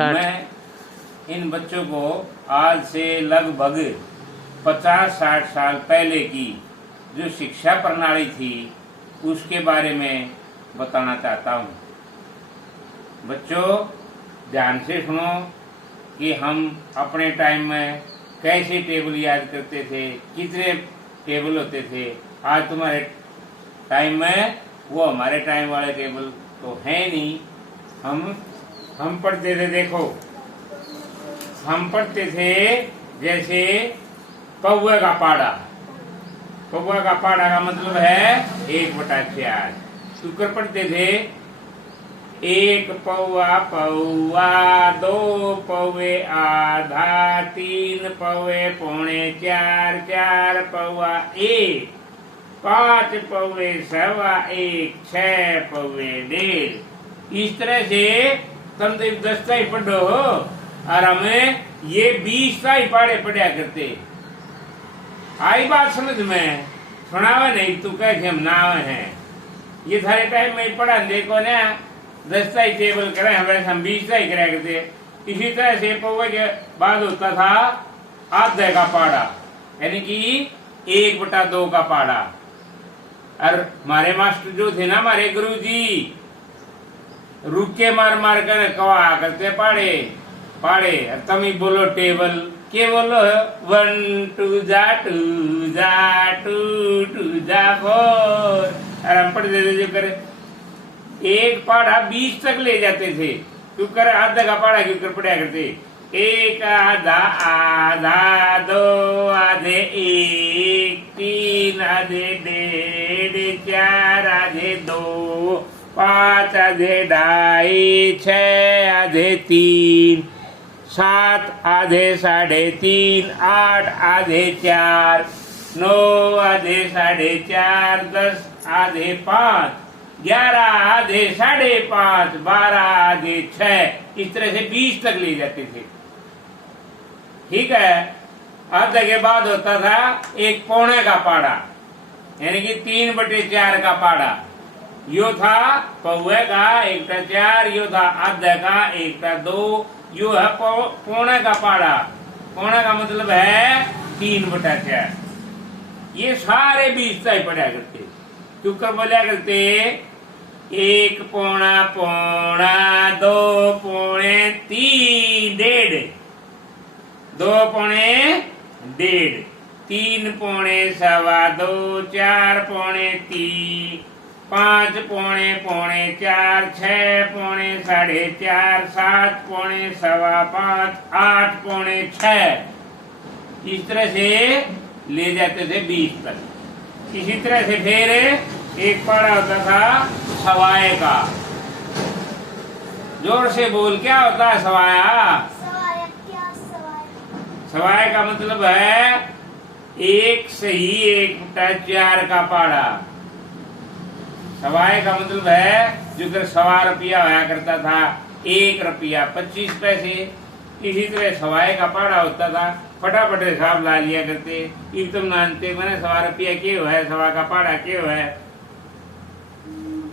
Start. मैं इन बच्चों को आज से लगभग 50-60 साल पहले की जो शिक्षा प्रणाली थी उसके बारे में बताना चाहता हूँ। बच्चों ध्यान से सुनो कि हम अपने टाइम में कैसे टेबल याद करते थे, कितने टेबल होते थे। आज तुम्हारे टाइम में वो हमारे टाइम वाले टेबल तो है नहीं। हम पढ़ते थे, देखो हम पढ़ते थे जैसे कौवे का पाड़ा। कौवे का पाड़ा का मतलब है 1/4। शुक्र पढ़ते थे 1 पौवा पौवा, 2 पौवे आधा, 3 पौवे पौने 4, 4 पौवा 1, 5 पौवे 1.25, 6 पौवे 1.5। इस तरह से तुम तो 10 ही पढ़ो हो और हमें ये 20 ही पाड़े पढ़ा करते। आई बात समझ में? सुनावे नहीं तू कह हम नाव हैं। ये सारे टाइम में पढ़ा देखो ना, 10 ही टेबल करें हम 20 ही करा करते। इसी तरह से पौवे के बाद होता था आधे का पाड़ा, यानी कि 1/2 का पाड़ा। और हमारे मास्टर जो थे ना, हमारे गुरु जी, रुके मार मार कर कहा करते पाड़े पाड़े। और तुम ही बोलो टेबल, के बोलो 1 2 जा 2 जा 2 2 जा 4। और हम पढ़ देते जो करे एक पाड़ा 20 तक ले जाते थे। क्यों कर आधा का पाड़ा क्यों कर पढ़ा करते? 1 आधा आधा, 2 आधे 1, 3 आधे 1.5, 4 आधे 2, 5 आधे 2.5, 6 आधे 3, 7 आधे 3.5, 8 आधे 4, 9 आधे 4.5, 10 आधे 5, 11 आधे 5.5, 12 आधे 6। इस तरह से 20 तक ले जाते थे। ठीक है। आधे के बाद होता था 1 पौने का पाड़ा, यानी कि 3/4 का पाड़ा। यो था पौवे का 1/4, यो था आधे का 1/2, यो है पौने का पाड़ा। पौने का मतलब है 3/4। ये सारे 20 ही पढ़ा करते। क्यों कर बोला करते 1 पौना पौना, 2 पौने 3 1.5, 2 पौने 1.5, 3 पौने 2.25, 4 पौने 3, 5 पौने पौने 4, 6 पौने 4.5, 7 पौने 5.25, 8 पौने 6। इस तरह से ले जाते थे 20 तक। इसी तरह से फिर एक पाड़ा होता था सवाए का। जोर से बोल, क्या होता है सवाया? सवाए का मतलब है 1 सही 1/4 का पाड़ा। सवाए का मतलब है जो कर 1.25 रुपया होया करता था, 1 रुपया 25 पैसे। इसी तरह सवाए का पाड़ा होता था। फटाफट हिसाब ला लिया करते। इब तुम जानते मैंने 1.25 रुपया क्यों है, 1.25 का पाड़ा क्यों है?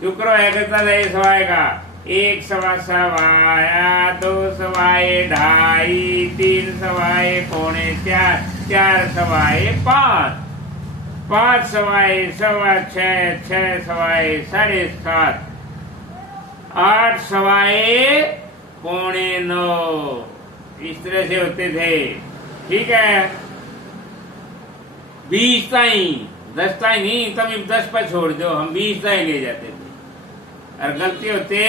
शुक्र है करता था ये सवाए का 1 सवा सवाया, 2 सवाए 2.5, 3 सवाए पौने 4, 4 सवाए 5, 5 सवाए 6.25, 6 सवाए 7.5, 8 सवाए पौने 9। इस तरह से होते थे। ठीक है। 20 ताई, 10 ताई नहीं, तुम 10 पर छोड़ दो, हम 20 ताई ले जाते थे। और गलती होते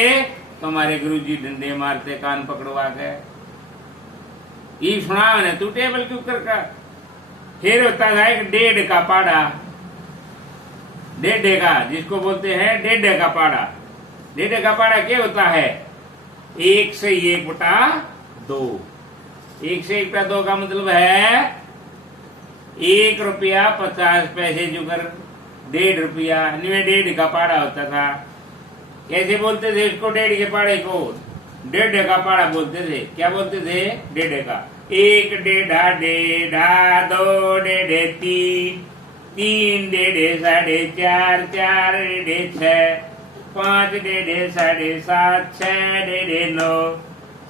तो हमारे गुरुजी डंडे मारते कान पकड़वा के। ये सुना ने तू टेबल क्यों कर। फिर होता था एक 1.5 का पाड़ा। 1.5 का जिसको बोलते हैं 1.5 का पाड़ा। 1.5 का पाड़ा क्या होता है? 1 से 1/2। 1 से 1/2 का मतलब है 1 रुपया 50 पैसे जो कर 1.5 रुपया 1.5 का पाड़ा होता था। कैसे बोलते थे इसको? 1.5 के पाड़े को 1.5 का पाड़ा बोलते थे। क्या बोलते थे? 1.5 का। 1 1.5 1.5, 2 1.5 3, 3 1.5 4.5, 4 1.5 6, 5 1.5 7.5, 6 1.5 9,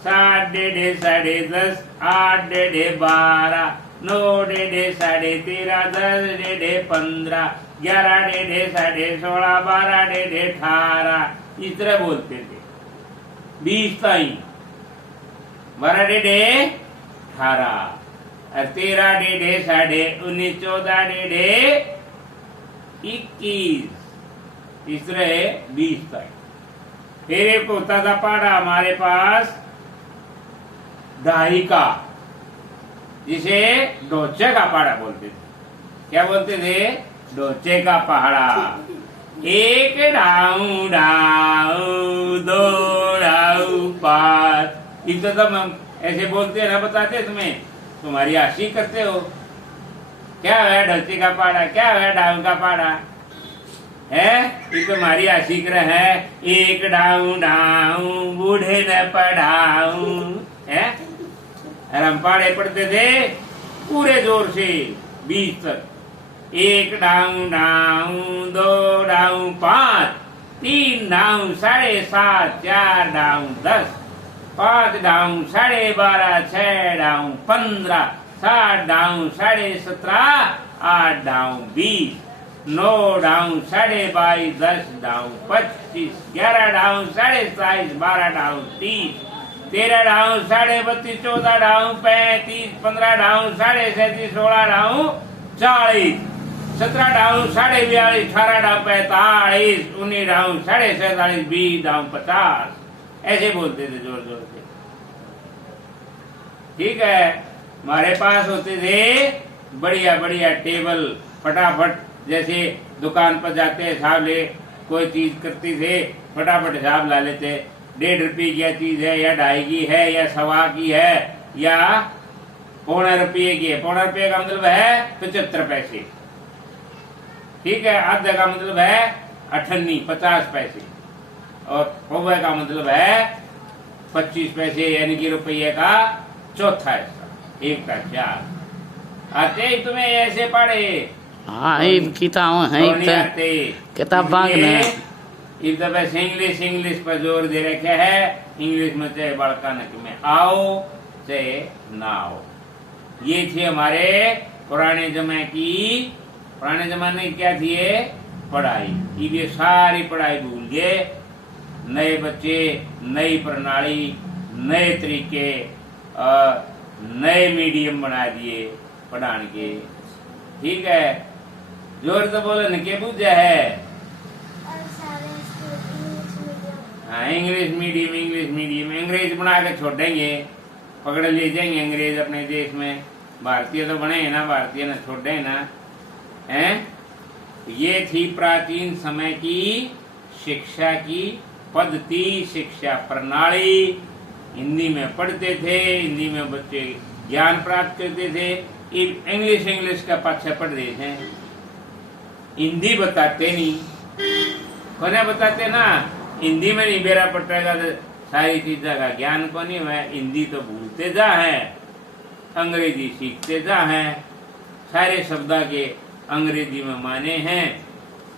7 डेढ़े 10:30, 8 डेढ़े 12, 9 डेढ़े 13:30, 10 डेढ़े 15, 11 डेढ़े 16:30, 12 डेढ़े 18, इस तरह बोलते थे 20 ताई, 12 डेढ़े 18 और 13 डेढ़े 19:30, 14 डेढ़े 21, इस तरह 20 तक। फिर एक होता था पहाड़ा हमारे पास दाही का, जिसे डोचे का पहाड़ा बोलते थे। क्या बोलते थे? डोचे का पहाड़ा। 1 डाऊ डाऊ, 2 डाऊ 5, इतना तो हम ऐसे बोलते हैं ना, बताते तुम्हें, तुम्हारी आशी करते हो। क्या है ढोचे का पहाड़ा, क्या है डाऊ का पहाड़ा है? ये तुम्हारी आशिक है। 1 डाऊ डाऊ, बूढ़े न पढ़ाऊ है। और हम पहाड़े पढ़ते थे पूरे जोर से 20 तक। 1 डाऊ डाऊ, 2 डाऊ 5, 3 डाऊ 7.5, 4 डाऊ 10, 5 डाऊ 12.5, 6 डाऊ 15, 7 डाऊ 17.5, 8 डाऊ 20, 9 डाऊ 22.5, 10 डाऊ 25, 11 डाऊ 27.5, 12 डाऊ 30, 13 डाऊ 32.5, 14 डाऊ 35, 15 डाऊ 37.5, 16 डाऊ 40, 17 डाऊ 42.5, 18 डाऊ 45, 19 डाऊ 47.5, 20 डाऊ 50, ऐसे बोलते थे जोर जोर से। ठीक है, हमारे पास होते थे बढ़िया बढ़िया टेबल, फटाफट जैसे दुकान पर जाते हिसाब ले, कोई चीज करती थे फटाफट हिसाब ला लेते। 1.5 रुपये की चीज है, या 2.5 की है, या 1.25 की है, या 1.25 रुपये की है। 1.25 रुपये का मतलब है 75 पैसे। ठीक है, आधे का मतलब है 58, 50 पैसे, और पौवे का मतलब है 25 पैसे, यानी कि रुपये का चौथा हिस्सा, 1 का 4। आते ही तुम्हें ऐसे पढ़े? हाँ, किताब है, किताब इस दफे इंग्लिश पर जोर दे रखे है। इंग्लिश में चाहे बड़का नक में आओ चाहे ना आओ। ये थी हमारे पुराने जमाने की क्या थी ये पढ़ाई। ये सारी पढ़ाई भूल गए, नए बच्चे, नई प्रणाली, नए तरीके, नए मीडियम बना दिए पढ़ाने के। ठीक है, जोर तो बोलो न के बुझा है। हाँ, इंग्लिश मीडियम अंग्रेज बना के छोड़ेंगे, पकड़ ले जाएंगे अंग्रेज अपने देश में। भारतीय तो बने हैं ना, भारतीय न छोड़े ना हैं। ये थी प्राचीन समय की शिक्षा की पद्धति, शिक्षा प्रणाली। हिंदी में पढ़ते थे, हिंदी में बच्चे ज्ञान प्राप्त करते थे। इंग्लिश का पाछा पढ़ रहे थे, हिंदी बताते नहीं। कोने बताते ना, हिंदी में नहीं बेरा पटेगा तो सारी चीजों का ज्ञान को नहीं हुआ। हिंदी तो भूलते जा है, अंग्रेजी सीखते जा है। सारे शब्द के अंग्रेजी में माने हैं,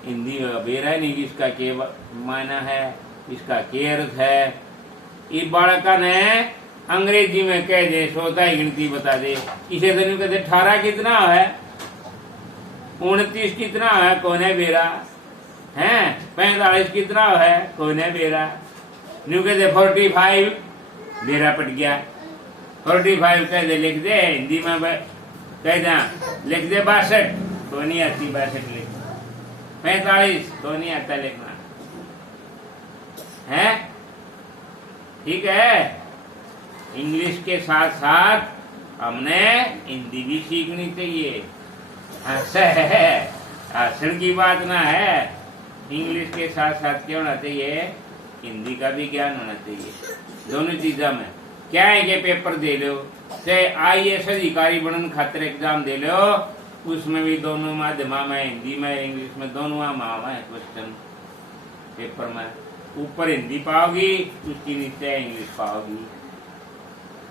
हिंदी में बेरा नहीं इसका के माना है, इसका के अर्थ है। ये बालका ने अंग्रेजी में कह दे, सोता ही गिनती बता दे। इसे तो नहीं कहते 18 कितना है, 29 कितना है, कोने बेरा है, 45 कितना है, कोने बेरा। न्यू कहते 45, बेरा पट गया। 45 कह दे, लिख दे हिंदी में, कह दे लिख दे 62, तो नहीं आती 62 लिख। 45 तो नहीं आता लिखना है। ठीक है, इंग्लिश के साथ साथ हमने हिंदी भी सीखनी चाहिए। हंसण की बात ना है, इंग्लिश के साथ साथ क्या होना चाहिए, हिंदी का भी ज्ञान होना चाहिए। दोनों चीजों में क्या है कि पेपर दे लो, चाहे IAS अधिकारी बनने खातिर एग्जाम दे लो, उसमें भी दोनों माध्यम में, हिंदी में इंग्लिश में, दोनों में क्वेश्चन पेपर में। ऊपर हिंदी पाओगी, उसकी नीचे इंग्लिश पाओगी।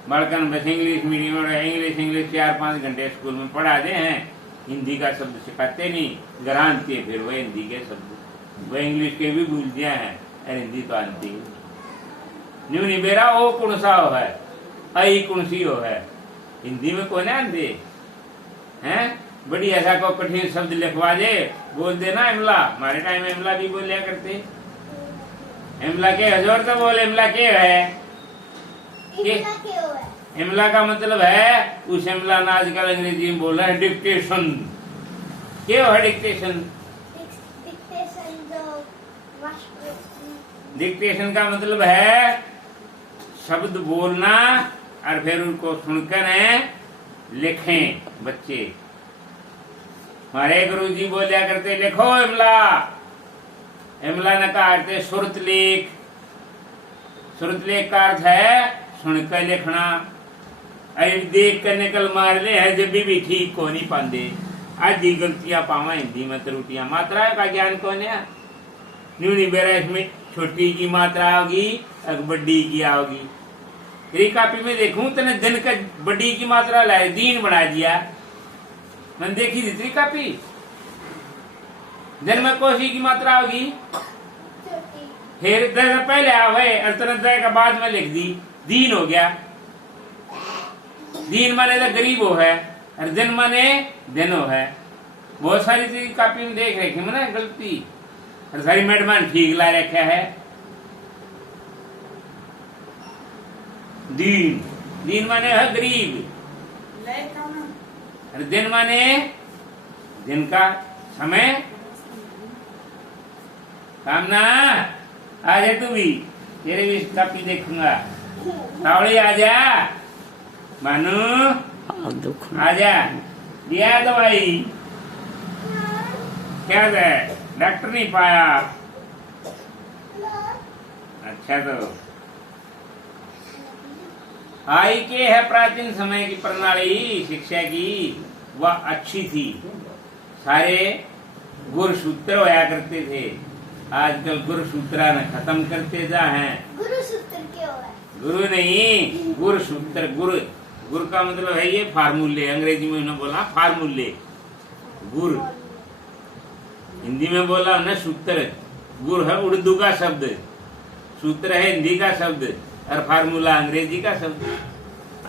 बड़कन बस इंग्लिश मीडियम, इंग्लिश 4-5 घंटे स्कूल में पढ़ा दे हैं, हिंदी का शब्द सिखाते नहीं, गरानते हैं। फिर वो हिंदी के शब्द वो इंग्लिश के भी भूल दिया है, और हिंदी तो आती है। न्यूनी बेरा ओ कौन सा हो है, आई कौन सी हो है। हिंदी में कोई ना दे हैं, बड़ी ऐसा को कठिन शब्द लिखवा दे, बोल देना इमला। हमारे टाइम में इमला भी बोलिया करते। इमला के हजूर तो बोले इमला के है, इमला का मतलब है उस इमला ना आजकल अंग्रेजी में बोल रहा है डिक्टेशन। क्या है डिक्टेशन? डिक्टेशन का मतलब है शब्द बोलना और फिर उनको सुनकर लिखें बच्चे। हमारे गुरुजी बोलिया करते लिखो इमला। इमला न का अर्थ है सुरत लेख। सुरत लेख का अर्थ है सुनकर लिखना। देख कर निकल मार ले है जब भी ठीक को नहीं पाते। आज ही गलतियां पावा हिंदी में त्रुटियां। मात्रा का ज्ञान कौन है? न्यूनी बेरा इसमें छोटी की मात्रा होगी और बड़ी की आओगी। तेरी कापी में देखूं तने दिन का बड़ी की मात्रा लाए दीन बना दिया। मैंने देखी थी तेरी कापी, दिन में कोशी की मात्रा होगी, फिर दर पहले आवे और तुरंत का बाद में लिख दी दीन हो गया। दीन माने तो गरीब हो है और दिन माने दिन हो है। बहुत सारी तेरी कापी में देख रखी मैंने गलती और सारी मैडम ठीक ला रखा है। दीन दीन माने है गरीब और दिन माने दिन का समय। कामना आ जा तू भी, तेरे भी कापी देखूंगा। तावड़ी आ जा मानू, आ जा। दिया दवाई क्या है? डॉक्टर नहीं पाया। अच्छा तो आई के है प्राचीन समय की प्रणाली शिक्षा की, वह अच्छी थी। सारे गुरु सूत्र होया करते थे। आजकल गुरु सूत्रा ने खत्म करते जा हैं। गुरु सूत्र क्या है? गुरु नहीं, गुरु सूत्र। गुरु गुरु का मतलब है ये फार्मूले। अंग्रेजी में उन्होंने बोला फार्मूले। गुरु हिंदी में बोला न सूत्र। गुरु है उर्दू का शब्द, सूत्र है हिंदी का शब्द और फार्मूला अंग्रेजी का शब्द।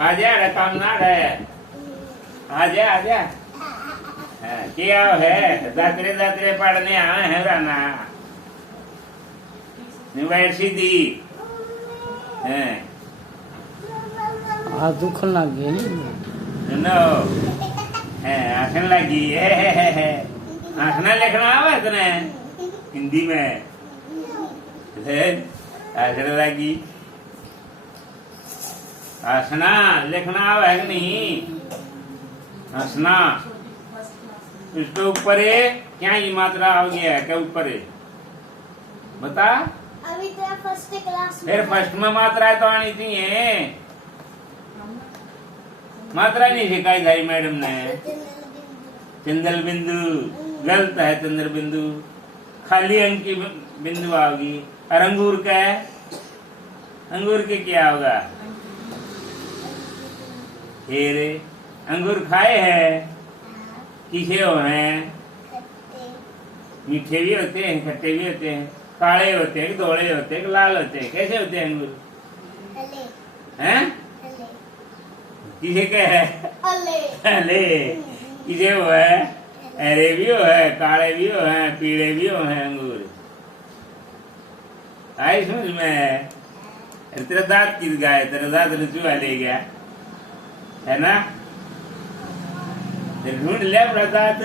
आजा रकाम ना है, आजा आजा। क्या है? दातरे दातरे पढ़ने आए हैं राना निवार सीधी है। दुख लगे नो आसन लगी है। आसना लिखना आवा तने हिंदी में आसन लगी। आसना लिखना आवा है कि नहीं? आसना इसके ऊपर है क्या? ये मात्रा आ गया है क्या ऊपर है? बता। अभी तो फर्स्ट क्लास में। फिर फर्स्ट में मात्रा तो आनी चाहिए। मात्रा नहीं सिखाई थारी मैडम ने। चंदल बिंदु गलत है। चंद्र बिंदु खाली अंक की बिंदु आओगी। और अंगूर का है? अंगूर के क्या होगा? फिर अंगूर खाए हैं? किसे हो हैं? मीठे भी होते हैं, खट्टे भी होते हैं, काले होते हैं, धोले होते हैं, लाल होते हैं। कैसे होते हैं अंगूर? हैं? किसे क्या है? अले। किसे वो है? हरे भी हो है, काले भी हो है, पीले भी हो है अंगूर। आई समझ में? तेरा दांत किस गया है? तेरा दांत चूहा ले गया है ना? ढूंढ लिया अपना दांत।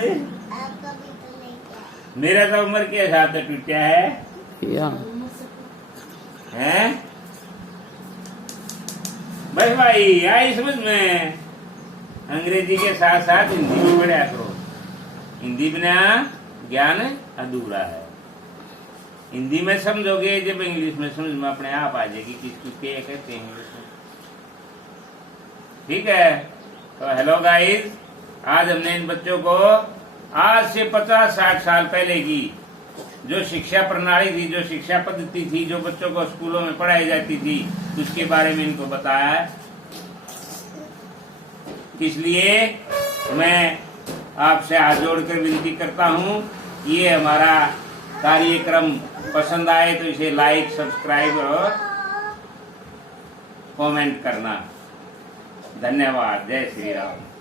मेरा तो उम्र के हिसाब से टूटा है। हैं? बस भाई आई समझ में? अंग्रेजी के साथ साथ हिंदी भी पढ़ा करो। हिंदी बिना ज्ञान अधूरा है। हिंदी में समझोगे जब इंग्लिश में समझ में अपने आप आ जाएगी किसको क्या कहते हैं इंग्लिश में। ठीक है? तो हेलो गाइस, आज हमने इन बच्चों को आज से 50-60 साल पहले की जो शिक्षा प्रणाली थी, जो शिक्षा पद्धति थी, जो बच्चों को स्कूलों में पढ़ाई जाती थी, उसके बारे में इनको बताया है। इसलिए मैं आपसे हाथ जोड़कर विनती करता हूँ, ये हमारा कार्यक्रम पसंद आए तो इसे लाइक, सब्सक्राइब और कमेंट करना। धन्यवाद। जय श्री राम।